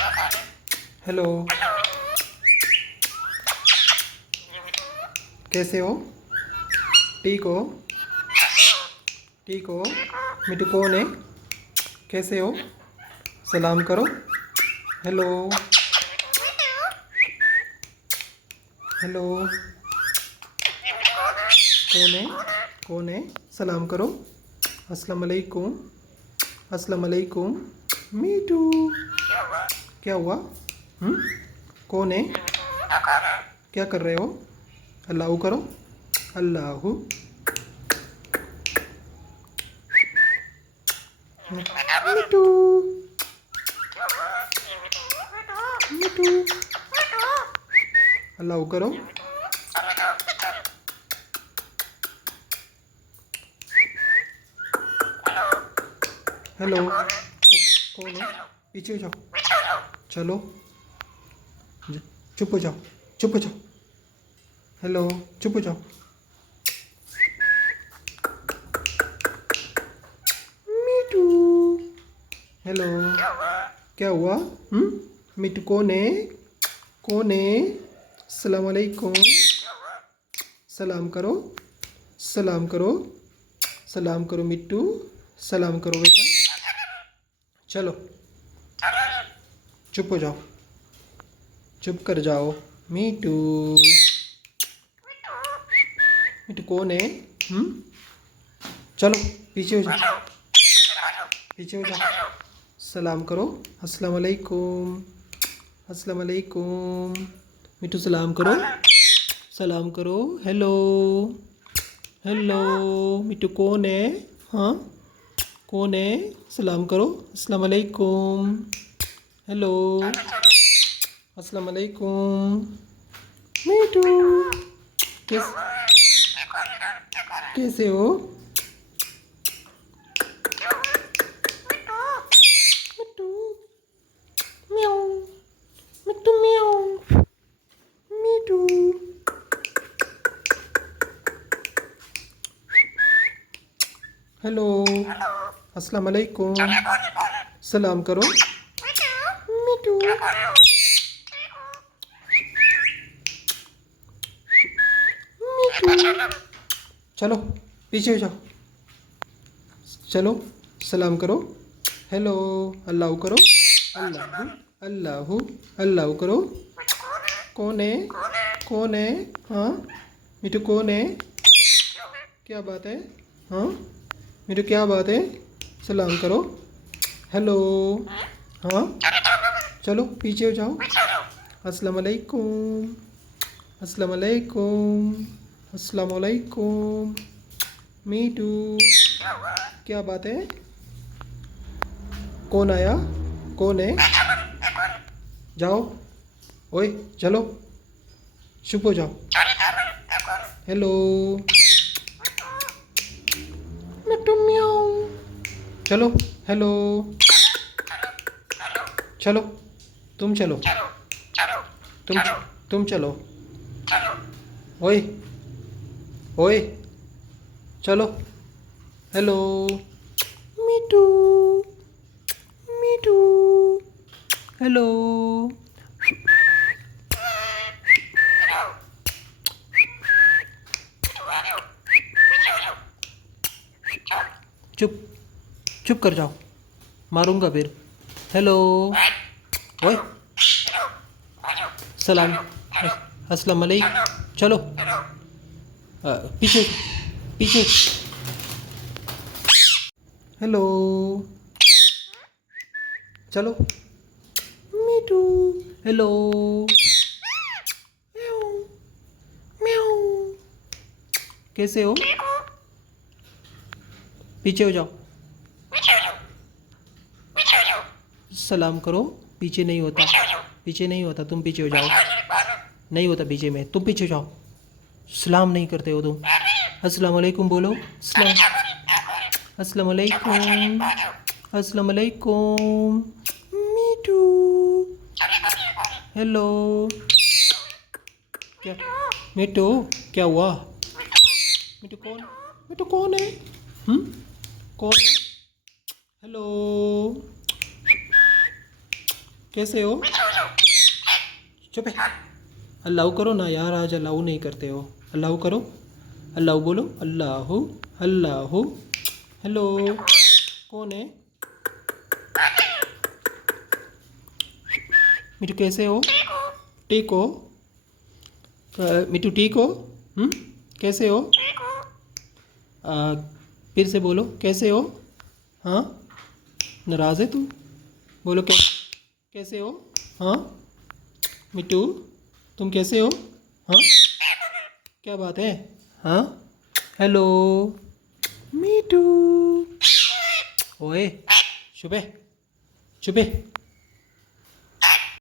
Hello, कैसे हो? ठीक हो? ठीक हो? मिट्टू कौन है? कैसे हो? सलाम करो। हेलो, हेलो, कौन है? कौन है? सलाम करो। अस्सलाम वालेकुम। अस्सलाम वालेकुम। मिट्टू, क्या हुआ? कौन है? क्या कर रहे हो? अल्लाह करो। अल्लाह। मिट्टू, मिट्टू, अल्लाह करो। हेलो, कौन हो? पीछे हो जाओ। चलो, चुप हो जाओ। चुप हो जाओ। हेलो, चुप हो जाओ। मिट्टू, हेलो, क्या हुआ? मिट्टू कौन है? कौन है? सलाम वालेकुम। सलाम करो। सलाम करो। सलाम करो मिट्टू। सलाम करो बेटा। चलो, चुप हो जाओ। चुप कर जाओ। मिट्टू, मिट्टू कौन है? चलो, पीछे हो जाओ। पीछे हो जाओ। सलाम करो। अस्सलाम वालेकुम। अस्सलाम वालेकुम। मिट्टू सलाम करो। सलाम करो। Hello, hello. मिट्टू कौन है? हाँ, कौन है? सलाम करो। अस्सलाम वालेकुम। हेलो, अस्सलाम वालेकुम। मिट्टू, कैस कैसे हो? मिट्टू, म्याऊ। मिट्टू म्याऊ। मिट्टू, हेलो, अस्सलाम वालेकुम। सलाम करो। मिट्टू, मिट्टू, चलो, पीछे हो जाओ। चलो, सलाम करो। हेलो, अल्लाह करो। अल्लाह, अल्लाह, अल्लाह करो। कौन है? कौन है? हाँ, मिट्टू कौन है? क्या बात है? हाँ, मिट्टू क्या बात है? सलाम करो। हेलो, हाँ, चलो पीछे हो जाओ। अस्सलाम वालेकुम। अस्सलाम वालेकुम। अस्सलाम वालेकुम। मीटू, क्या बात है? कौन आया? कौन है? जाओ। ओए, चलो, चुप हो जाओ। हेलो, मिट्टू म्याऊ। चलो, हेलो, चलो, तुम चलो। तुम तुम चलो। ओए, ओए, चलो। Hello, me too, me too, hello. चुप, चुप कर जाओ, मारूंगा फिर। हेलो, ओए, सलाम, अस्सलाम वालेकुम। चलो, पीछे, पीछे। हेलो, चलो। Me too, hello. म्याऊ, म्याऊ। कैसे हो? पीछे हो जाओ। सलाम करो। पीछे नहीं होता। पीछे नहीं होता, तुम पीछे हो जाओ। नहीं होता पीछे में, तुम पीछे जाओ। सलाम नहीं करते हो तुम। अस्सलाम वालेकुम बोलो। अस्सलाम वालेकुम। अस्सलाम वालेकुम। Me too, hello. क्या? मीटू, क्या हुआ? मीटू कौन? मीटू कौन है? कौन है? हेलो, कैसे हो? चुप है। अल्लाह करो ना यार, आज अल्लाह नहीं करते हो। अल्लाह करो, अल्लाह बोलो, अल्लाह अल्लाह। हेलो, कौन है? मिठू कैसे हो? ठीक हो? मिठू ठीक हो? कैसे हो? आ, फिर से बोलो, कैसे हो? हाँ, नाराज़ है तू? बोलो कैसे हो? हाँ मिठू, तुम कैसे हो? हाँ, क्या बात है? हाँ, हेलो मिठू। ओए, चुप है, चुप है।